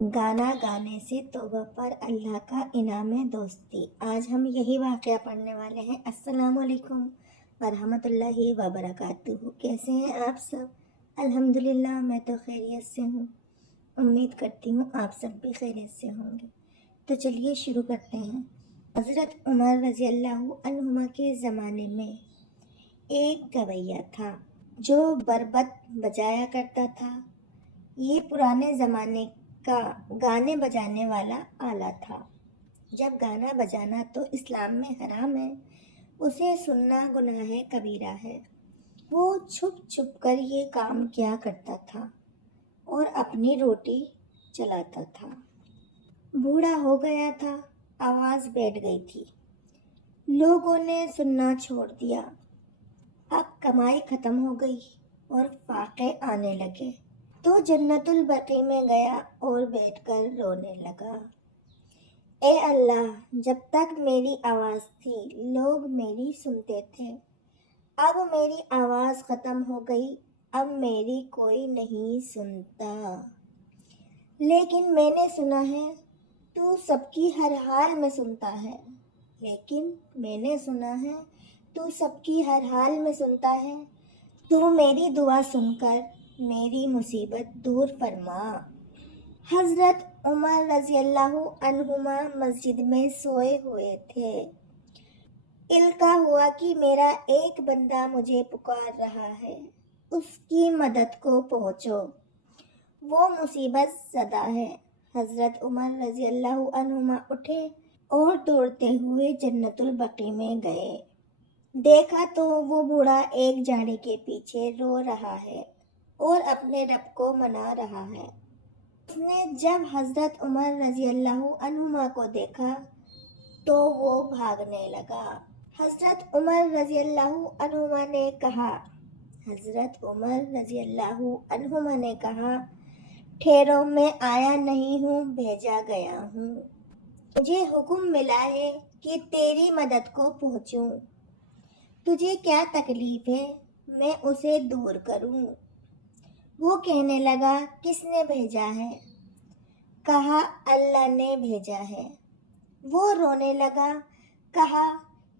गाना गाने से तौबा पर अल्लाह का इनाम है दोस्ती। आज हम यही वाक़या पढ़ने वाले हैं। अस्सलामु अलैकुम वरहमतुल्लाहि वबरकातुहू। कैसे हैं आप सब? अल्हम्दुलिल्लाह, मैं तो खैरियत से हूँ। उम्मीद करती हूँ आप सब भी खैरियत से होंगे। तो चलिए शुरू करते हैं। हज़रत उमर रज़ी अल्लाह अन्हुमा के ज़माने में एक गवैया था जो बरबत बजाया करता था। ये पुराने ज़माने का गाने बजाने वाला आला था। जब गाना बजाना तो इस्लाम में हराम है, उसे सुनना गुनाह कबीरा है। वो छुप छुप कर ये काम किया करता था और अपनी रोटी चलाता था। बूढ़ा हो गया था, आवाज़ बैठ गई थी। लोगों ने सुनना छोड़ दिया। अब कमाई खत्म हो गई और फाके आने लगे। तो जन्नतुल बकी में गया और बैठकर रोने लगा। ए अल्लाह, जब तक मेरी आवाज़ थी लोग मेरी सुनते थे, अब मेरी आवाज़ ख़त्म हो गई, अब मेरी कोई नहीं सुनता। लेकिन मैंने सुना है तू सबकी हर हाल में सुनता है। लेकिन मैंने सुना है तू सबकी हर हाल में सुनता है। तू मेरी दुआ सुनकर मेरी मुसीबत दूर फरमा। हज़रत उमर रज़ी अल्लाह अन्हुमा मस्जिद में सोए हुए थे। इल्का हुआ कि मेरा एक बंदा मुझे पुकार रहा है, उसकी मदद को पहुँचो, वो मुसीबत ज़दा है। हज़रत उमर रज़ी अल्लाह अन्हुमा उठे और दौड़ते हुए जन्नतुल बकी में गए। देखा तो वो बूढ़ा एक झाड़ी के पीछे रो रहा है और अपने रब को मना रहा है। उसने जब हज़रत उमर रज़ी अल्लाह अन्हुमा को देखा तो वो भागने लगा। हज़रत उमर रज़ी अल्लाह अन्हुमा ने कहा हज़रत उमर रज़ी अल्लाह अन्हुमा ने कहा, ठहरो, मैं आया नहीं हूँ, भेजा गया हूँ। मुझे हुक्म मिला है कि तेरी मदद को पहुँचूँ। तुझे क्या तकलीफ है, मैं उसे दूर करूं। वो कहने लगा, किसने भेजा है? कहा, अल्लाह ने भेजा है। वो रोने लगा, कहा,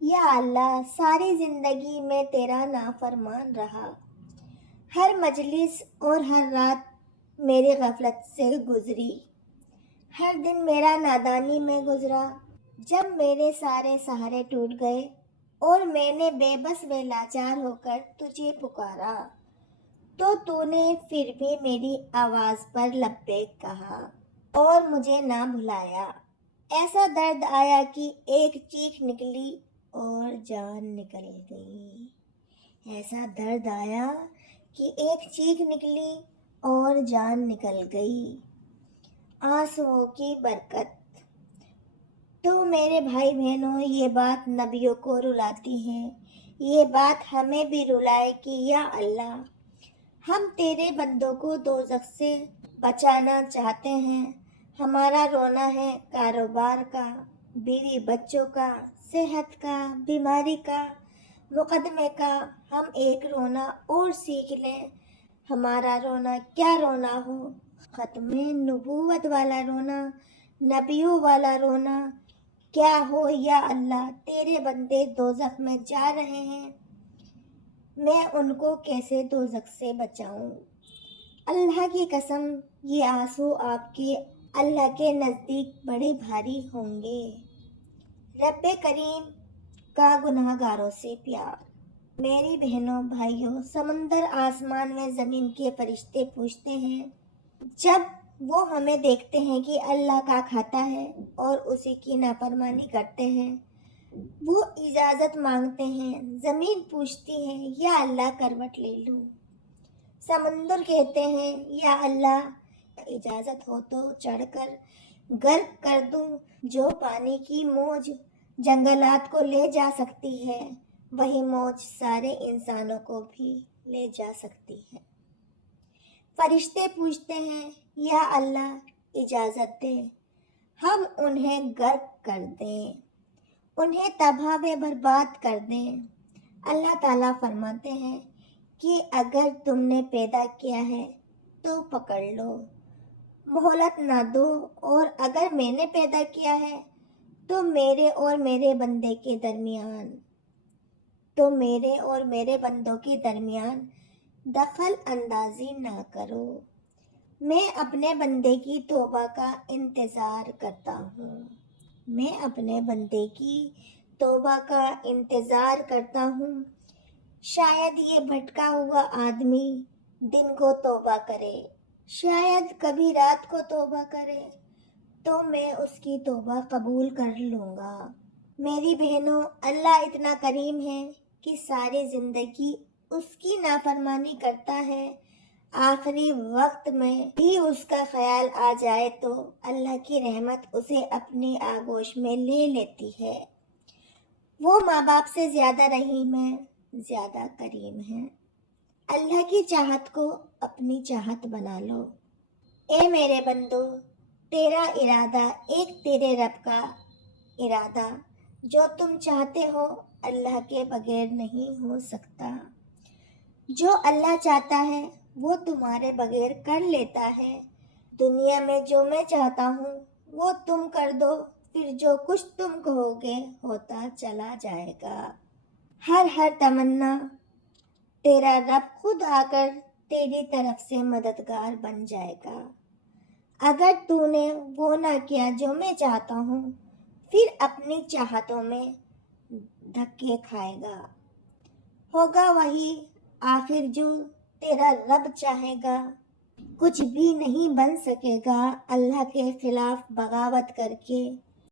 या अल्लाह, सारी जिंदगी में तेरा नाफरमान रहा। हर मजलिस और हर रात मेरी गफलत से गुजरी। हर दिन मेरा नादानी में गुजरा। जब मेरे सारे सहारे टूट गए और मैंने बेबस व लाचार होकर तुझे पुकारा, तो तूने फिर भी मेरी आवाज़ पर लब्बैक कहा और मुझे ना भुलाया। ऐसा दर्द आया कि एक चीख निकली और जान निकल गई। ऐसा दर्द आया कि एक चीख निकली और जान निकल गई। आंसुओं की बरकत। तो मेरे भाई बहनों, ये बात नबियों को रुलाती है। ये बात हमें भी रुलाए कि या अल्लाह, हम तेरे बंदों को दोज़ख से बचाना चाहते हैं। हमारा रोना है कारोबार का, बीवी बच्चों का, सेहत का, बीमारी का, मुकदमे का। हम एक रोना और सीख लें। हमारा रोना क्या रोना हो, ख़त्मे नबूवत वाला रोना, नबियों वाला रोना क्या हो। या अल्लाह, तेरे बंदे दोज़ख में जा रहे हैं, मैं उनको कैसे दोज़ख से बचाऊं। अल्लाह की कसम, ये आंसू आपके अल्लाह के नज़दीक बड़े भारी होंगे। रब्बे करीम का गुनाहगारों से प्यार। मेरी बहनों भाइयों, समंदर, आसमान में ज़मीन के फरिश्ते पूछते हैं, जब वो हमें देखते हैं कि अल्लाह का खाता है और उसी की नाफरमानी करते हैं, वो इजाज़त मांगते हैं। ज़मीन पूछती है, या अल्लाह करवट ले लूं। समंदर कहते हैं, या अल्लाह, इजाज़त हो तो चढ़कर गर्क कर दूं। जो पानी की मौज जंगलात को ले जा सकती है, वही मौज सारे इंसानों को भी ले जा सकती है। फरिश्ते पूछते हैं, या अल्लाह, इजाज़त दे, हम उन्हें गर्क कर दें, उन्हें तबाह व बर्बाद कर दें। अल्लाह ताला फरमाते हैं कि अगर तुमने पैदा किया है तो पकड़ लो, मोहलत ना दो, और अगर मैंने पैदा किया है तो मेरे और मेरे बंदे के दरमियान दखल अंदाजी ना करो। मैं अपने बंदे की तौबा का इंतज़ार करता हूँ। शायद ये भटका हुआ आदमी दिन को तौबा करे, शायद कभी रात को तौबा करे, तो मैं उसकी तौबा कबूल कर लूँगा। मेरी बहनों, अल्लाह इतना करीम है कि सारी ज़िंदगी उसकी नाफरमानी करता है। आखिरी वक्त में भी उसका ख्याल आ जाए तो अल्लाह की रहमत उसे अपनी आगोश में ले लेती है। वो माँ बाप से ज़्यादा रहीम है, ज़्यादा करीम है। अल्लाह की चाहत को अपनी चाहत बना लो। ए मेरे बंदो, तेरा इरादा एक तेरे रब का इरादा जो तुम चाहते हो अल्लाह के बगैर नहीं हो सकता। जो अल्लाह चाहता है वो तुम्हारे बगैर कर लेता है। दुनिया में जो मैं चाहता हूँ वो तुम कर दो, फिर जो कुछ तुम कहोगे होता चला जाएगा। हर तमन्ना तेरा रब खुद आकर तेरी तरफ से मददगार बन जाएगा। अगर तूने वो ना किया जो मैं चाहता हूँ, फिर अपनी चाहतों में धक्के खाएगा। होगा वही आखिर जो तेरा रब चाहेगा। कुछ भी नहीं बन सकेगा अल्लाह के खिलाफ बगावत करके।